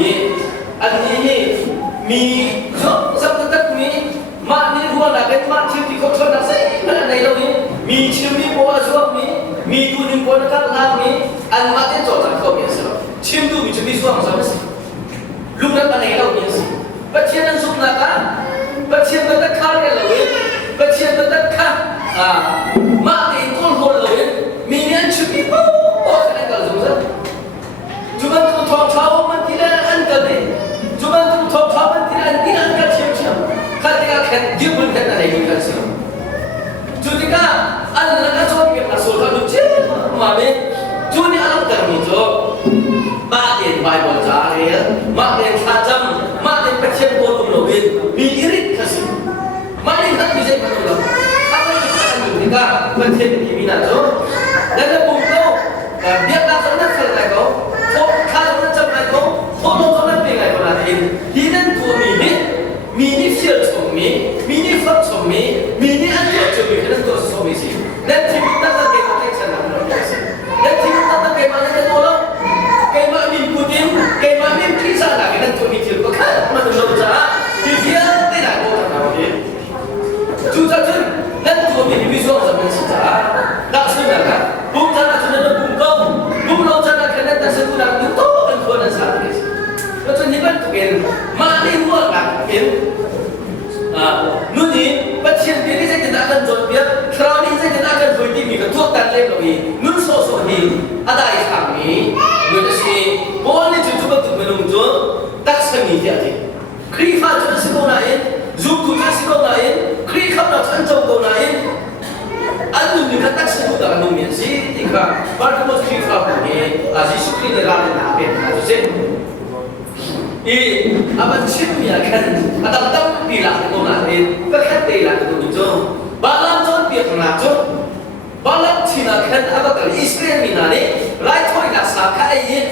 นี้อันนี้มีสักตักมีมานี่รัวนักเก็ตมาชิมที่เขาชอบนักเสียในเรานี้มีชิมที่บัวชอบมีดูนิ่งบัวนักล่างมีอันมาที่จอดจากเขาเนี่ยสิชิมดูมีชิมที่ช่วงสามสิลูกนักอะไรเราเนี่ยสิปัจเจียนสุนักกันปัจเจียนเป็นตะขาเนี่ยเราปัจเจียนเป็นตะขามาที่คนหัวเรามีเนี่ยชิมที่บัวอะไรกันรู้สึกจุบันทุกทองเท้ามันที่นั่นอันกันดิจุบันทุกทองเท้ามันที่นั่นที่อันกันเชี่ยวเชี่ยวข้าที่ก็แค่ยืมมันแค่ไหนอยู่กันเชี่ยวจุดที่ก็อันนั้นก็ชอบเก็บมาสูตรเขาดูเชี่ยวมาเมื่อจุดนี้อันนั้นมีโจมาเรียนไบเบิลจารีมาเรียนข้าจำมาเรียนประเทศโบราณโลกมีอิริกสิมาเรียนตั้งใจมาดูแล้วถ้าไม่ได้ตั้งใจก็ประเทศที่มีน่าโจแล้วก็ปุ่มเขาเบียดนักสำนักสำนักเขาข้าจำนั้นจำได้เขาโทษเราจำนั้นเป็นไงคนละทีที่นั่นตัวมีนี่เชี่ยวชมมีนี่ฟังชมมีนี่อันเดียวชมแค่นั้นตัวชมสิแล้วที่มีตั้งแต่เกิดมาได้ชนะเราได้สิแล้วที่มีตั้งแต่เกิดมาได้ตัวเราเกิดมามีผู้ดิมเกิดมามีที่สร้างแค่นั้นตัวมีที่ก็ข้ามันต้องรู้จักที่เดียวได้หลายคนทำได้จู่ๆนั่นตัวมีวิสุทธิ์สำคัญสิจ้าดัชนีนะครับบุกท่านจะนั่นบุกเขาบุกเราจะนั่นแค่นั้นแต่สิ่งที่เราดูโตเป็นคนนั้นสักทีแล้วจนนี้มันเป็นมาในหัวหลักเป็นนู่นนี่ปัจจุบันนี้จะจะนั่งจนเบียดคราวนี้จะนั่งจนคุยที่มีกับทุกการเล่นเราอีนู่นโซ่นี้อะไรทำนี้นู่นสิบอลนี่จู่ๆมันถูกมันลงจนตักสมีเดียดครีฟ้าจะสิ่งไหนจูบจะสิ่งไหนครีขับเราจะจงตัวไหนอันนู้นนี่ก็ตักสมีตัวนู้นเนี่ยสิที่ก็บางคนครีฟ้าพวกนี้อาจจะสุขีเดรันนาเป็นอาจจะเช่นaban chimia kan adam tam pila ko na ni ka khat te la ko ni jo balam jon pi khna jo balam china khat aba ka israel mi na ni rai thoi na sa kha ai yin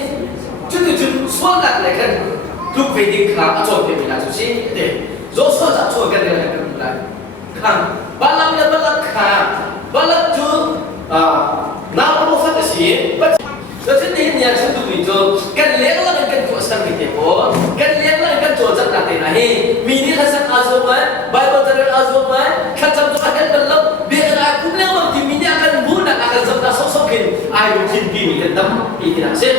chu chu so na le kan tu ve ding kha a jo pi mi na chu si de zo so za cho kan le kan la kan balam ya balam kha balam ju na pro fa siแล้วที่นี่เนี่ยฉันดูวิจารณ์กันเลี้ยงแล้วกันตัวสังเกตโอ้กันเลี้ยงแล้วกันโจทย์จัดหนักเลยนะเฮ้มีนี่ทัศน์อาซุไหมไบเบิลจะเรียนอาซุไหมขัดจำตัวกันเป็นลบเบียร์อะไรคุณเลี้ยงว่าที่มีนี่อากันบุญอากันจำตาสกสกินไอ้ลูกทิพย์มีกันดำปีกันเช่น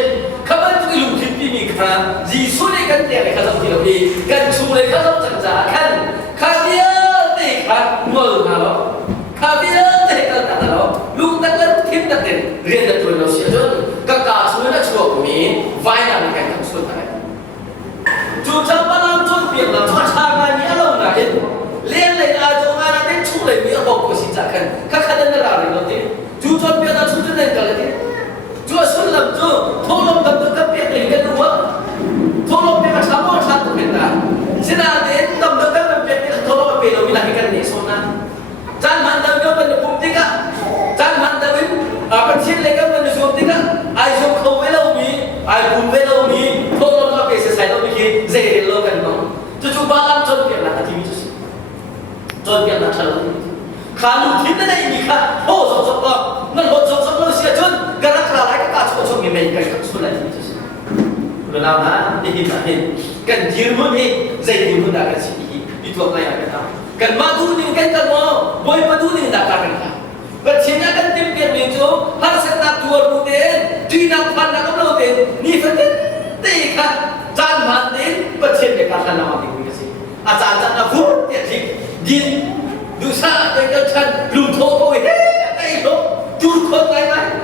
ข้าพเจ้าลูกทิพย์มีกันจีสุเลยกันเดียร์ข้าจำที่เราดีกันชูเลยข้าจำจังจ้ากันข้าเดียร์เด็กข้ามัวหน้าเราข้าเดียร์เด็กข้าตาเราลูกนักเล่นทิพย์นักเล่นเรียนตัวเราเสียจนก็กาสุนัขชั่วมีไฟนั่นแค่ทั้งสุดท้ายจู่ๆบ้านจนเปลี่ยนแล้วชดชางานนี้อารมณ์ไหนเลี้ยงเลยอาจจะงานนั้นช่วยมีอะไรก็สิจากกันข้าขัดเนื้ออะไรก็ได้จู่ๆเปลี่ยนแล้วชุดนั้นก็เลยจู่ๆสุดลำจู่ทงลำตั้งแต่เปลี่ยนเลยกันรู้ว่าทงลำเป็นกระชับว่าชัดตัวเป็นได้สินาเด่นตั้งแต่เปลี่ยนทงลำเป็นเราไม่ได้กันนี่ส่วนนั้นจานมันตั้งก็เป็นปุ่มติ๊กจานมันตั้งเป็นเป็นชิ้นเล็กก็เป็นส่วนติ๊กไอ้ส่วนเขาเวลามีไอ้บุญเวลามีพวกเราเป็นสายเราไม่คิดเจริญโลกันมั้งจู่ๆบ้านจนเปลี่ยนหน้าที่มีจุดจนเปลี่ยนหน้าที่เราขาลุทิพย์นั่นเองมีค่ะโอ้สมเรานั่นสมเราเสียจนกระไรก็การช่วยช่วยไม่กันก็ช่วยอะไรมีจุดเราหน้าที่เห็นกันยืนมันเองเจริญมันได้กันสิอีตัวอะไรกันทำกันมาดูนี่กันกันว่าบ่อยมาดูนี่ได้กันค่ะBercina kan tim biar mejo har setat dua ruten dina pan nak ruten ni fatin teka jan mantin bercina kata nama di sini acan na fu ya sih din dusa dengan chan belum tahu eh lo tur kau lain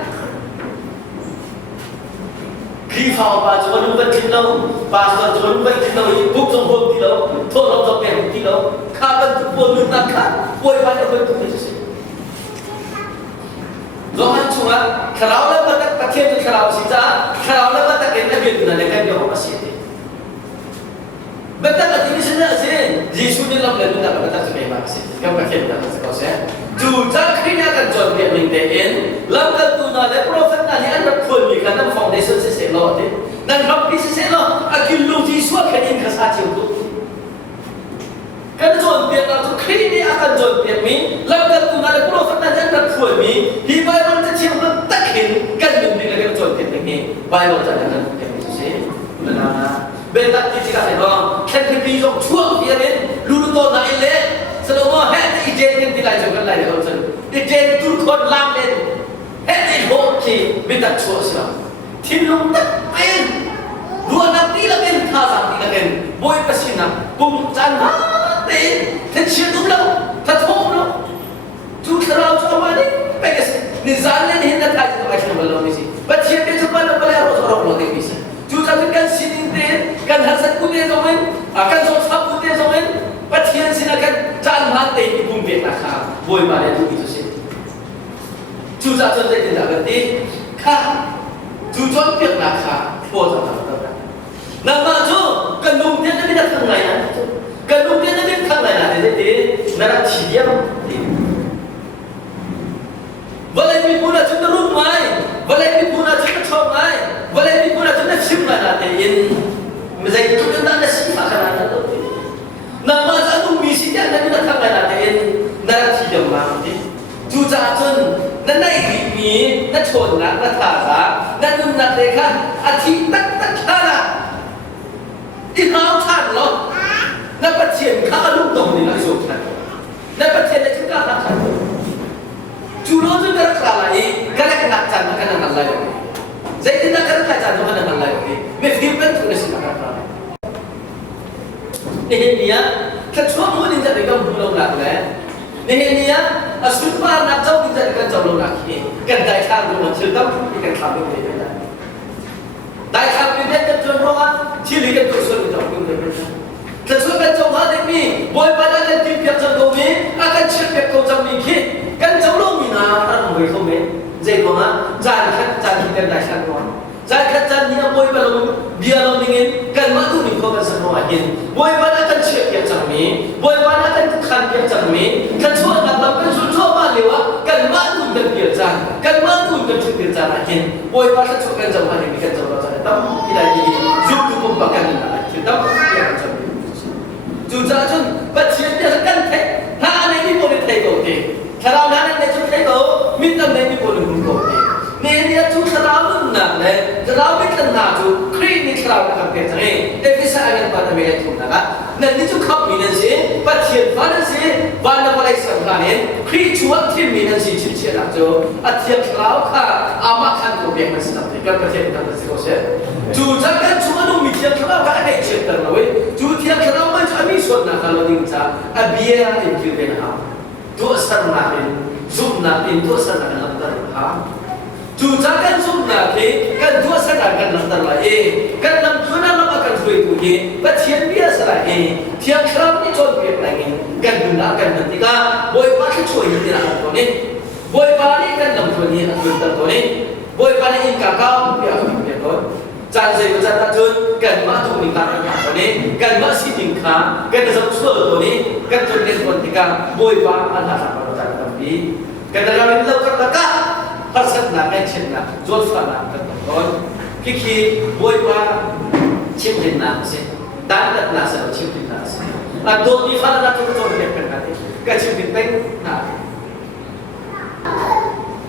Kifau bajuan luar kilau, bajuan luar kilau, buk jombo kilau, tolong jombo kilau, kapan tu pun nak kan, boy pada boy tu macam Zohan cuma kalau lepas tak pakai tu kalau sisa, kalau lepas tak kena gitu nak lekat dia apa sih? Betul tak ini sebenarnya sih, Yesus ni lam lalu tak betul sebagai maksud, kau pakai betul sekali sih. Juga kini akan jual dia mintain, lam tu nak le profet nak ni anda pun ni kan foundation seselo tu, dan rampi seselo, akhir lu Yesus akan kasih tu. Kan jual dia tu kini akan jual dia mi, lam tu nak le profet nak anda pun mi, di Bible tu cuma takin kan ni lagi jual dia ni, Bible tak ada dia sih, benar. bên đặt cái gì cả đó khen cái ví dụ chuông phía bên luôn to này lên sau đó hết cái trên cái lại cho cái lại được rồi cái trên tu con làm lên hết cái bộ thì bên đặt chuông sao thì lúc tất bên luôn là tí là bên tha rằng tí là bên bôi cái gì nào bùng chan hết tên thế chuyện đúng đâu thật không đâu chú thảo cho mà đi bây giờ nizam lên hiện tại cái cái chuyện bao nhiêu gì bất chuyện cái chuyện bao nhiêu bao nhiêu rồi rồi đấy gì chú cha thì cái xin tiền cái hàng sản cụ thể rồi cái số pháp cụ thể rồi bất chuyện xin cái chan hết tiền thì bùng việc là khá bôi mà để tụi tôi xin chú cha cho tôi tiền là cái gì khá chú chọn việc là khá bỏ ra đó nằm mà chú cần đúng tiền nó biết là thằng này à cần đúng tiền nó biết thằng này là để nó là chỉ điểm vậy mình muốn là chúng ta rút mai vậy mình muốn là chúng ta chọn mai vậy mình muốn là chúng ta chìm lại là để in mình dạy chúng ta là sinh hoạt cái này đó nằm mà ra đúng mình sinh ra là chúng ta thằng này là để in nó là chỉ điểm mà chú cha chân nó này bị mì nó chồn nó thả ra nó đúng là để khác thì tất cả là đi hao than nó bắt chuyện khác lúc đầu thì nó dùng thật nó bắt chuyện là chúng ta làm thật chú nó chúng ta rất là lại cái này nặng chắn nó cái này nặng lại rồi vậy thì ta cái này chắn nó cái này nặng lại rồi mình phim bên tụi nó xin làm ra nên nhỉ cái số mỗi दिनจะเป็นกำลังลงหลักแล้วนี่เนี่ยสุดท้ายนักเจ้าदिनจะเป็นกำลังลงหลักที่กันได้ข้ามลงหลักชื่อตั้งที่กันข้ามลงไปได้ได้ข้ามไปได้จนเพราะว่าที่เหลือกันตัวส่วนมันจะลงไปได้แต่ส่วนกันจงหาได้มีบอยบ้านกันที่เพียงจนตรงนี้อาการเชื่อเพียงตรงจำมีคิดกันจงลงมีนาพระองค์ไม่เข้าเมตใจบอกว่าจานขัดจานที่กันได้ชั้นก่อนจานขัดจานนี้นะบอยบ้านเราเบียร์เราเนี่ยกันมาดูมีความสนุกเห็นบอยบ้านกันเชื่อเพียงจำมีบอยบ้านกันขันเพียงจำมีกันช่วยนักเรากันช่วยบ้านเลยวะกันมาดูกันเพียงจานกันมาดูกันเพียงจานเห็นบอยบ้านกันช่วยกันจำมาเนี่ยมีกันจำเราจานตั้มที่ได้ดีจุดทุกคนบักกันนะคือตั้มที่กันจำจูจ่าจนปัจเจียนจะกันเทถ้าอะไรที่บริเทโกเตถ้าเรานั้นในจุดเทโกมิตรในที่บริบุญโกเตเนี่ยจูถ้าเราลุ่นนั่นเลยถ้าเราไม่ทันหาจูครีนิคเราทำเป็นไงเอฟิสอายันปาร์ตเมย์ทุนนะครับนั่นนี่จูขับมีนั่นสิปัจเจียนฟ้านั่นสิวันละวันละสัปดาห์นี้ครีชวดที่มีนั่นสิชิดเชียร์จูอาเทียบเราค่ะอามาคันตัวเบียงมันสนับสนุนกันประเทศนั้นสิโกเช่จูจ่ากันชัวร์นุ่มมีเทียบเราค่ะให้เชื่อตั้งเอาไว้จูเทียบเราไม่จะมีส่วนนักเราดิ้งจ้าอาเบียร์อินคิวเดนฮาตัวสารนักเป็นซุปนักเป็นตัวสารนักลังตระฮาจูจ่ากันซุปนักเป็นกันตัวสารนักลังตระเอกันนำตัวนั้นมากันช่วยตัวเองปัจเจียนเบียร์สระเอเทียบเรานี่จนเปลี่ยนแปลงกันดูนักกันนั่นที่ก็บอยบ้านช่วยที่เราตัวนี้บอยบ้านนี่กันนำตัวนี้ตัวตัวนี้บอยบ้านนี่อินกับเขาเปลี่ยนเปลี่ยนตัวจานเสียจานตะจุนกันมาถูกนิการตัวนี้กันมาสิทิงขากันจะช่วยตัวนี้กันจนเป็นคนที่การบอยบ้านอันนั้นเราจะทำดีกันจะเราเป็นเราก็ตะก้าพัฒนาแม่เช่นนั้นจดฝันนั้นกันต้นคิดบอยบ้านชิมดินน้ำสิด้านนั้นน่าจะชิมดินน้ำสิแล้วตัวที่ฝันนั้นก็ต้องเรียนเป็นอะไรกันชิมดินเป็นน้ำ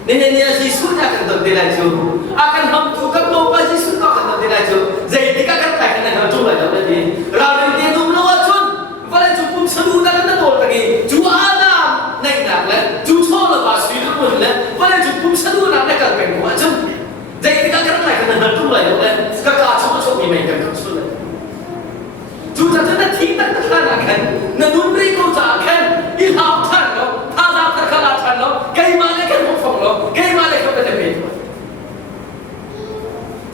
นี่Yesus akan terdelaju akan hamtukan bahwa Yesus akan terdelaju jadi kita akan katakan hal itu lah jadi rawi dia tu melawatun pada cukup seluruh dan betul lagi jua alam naik nak lah jua lepas itu pun lah pada cukup seluruh nak nak kan macam jadi kita akan katakan hal itu lah jadi kakak cuma dimainkan khusus lah jua jangan tidak terkanakan nanti kau takkan ilham tan lo azab terkalatan lo gimana kan Gimana kau kata begitu?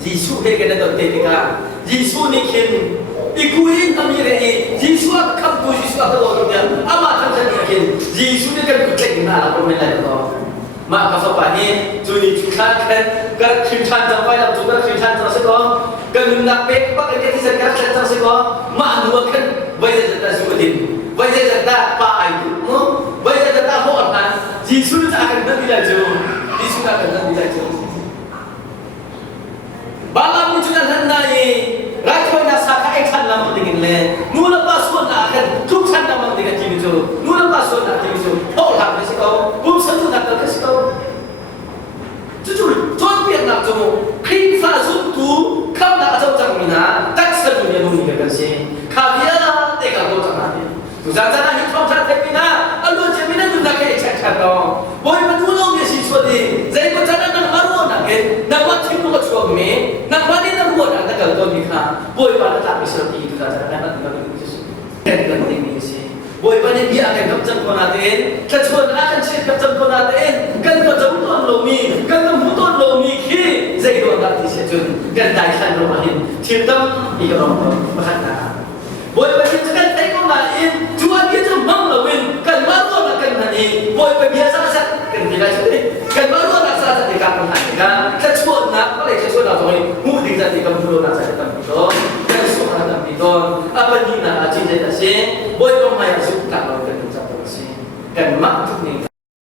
Yesus he kena tahu ketika Yesus ni kini ikuin kami rei Yesus akan tu Yesus akan orang dia amat terjadi kini Yesus ni kan kucing mana pun melai tu mak kau faham juni cukan kan cukan sampai dalam cukan cukan terus kau kan nak pek pak kerja di sana terus kau mak dua kan bayi jatah suudin bayi jatah pak ayu bayi jatah orang Yesus akan terjadi Yesus akan terjadi. Balam itu kan hendaknya rakyat nak sakai kan nama dengan le. Nula pasuan nak kan tukan nama dengan kini tu. Nula pasuan nak kini tu. Oh lah mesti kau. Bum satu nak terkes kau. Jujur, tuan biar nak tu. Krim fazun tu kau nak tahu macam mana. Tak sedunia dunia. tu sana ni thong sa tepina alu jemina tu na ke chat chat do boy ma tu lo ye si so di zai ko sana na maru na ke na wa thim ko chho me na wa ni na ru na ta ka to ni kha boy ba ta mi so ti tu sana na na na ni si ken kan ni ni si boy ba ni dia ke gap chan ko na ten ka chho na kan che gap chan ko na ten kan ko jom to lo mi kan ko mu to lo mi khi zai do da ti se chun kan dai khan ro ma ni thim tam ni ko ro ma khan na boy ba ni kan tai ko na in chuan ni chu mang lo win kan ma ro na kan na ni boy ba bia sa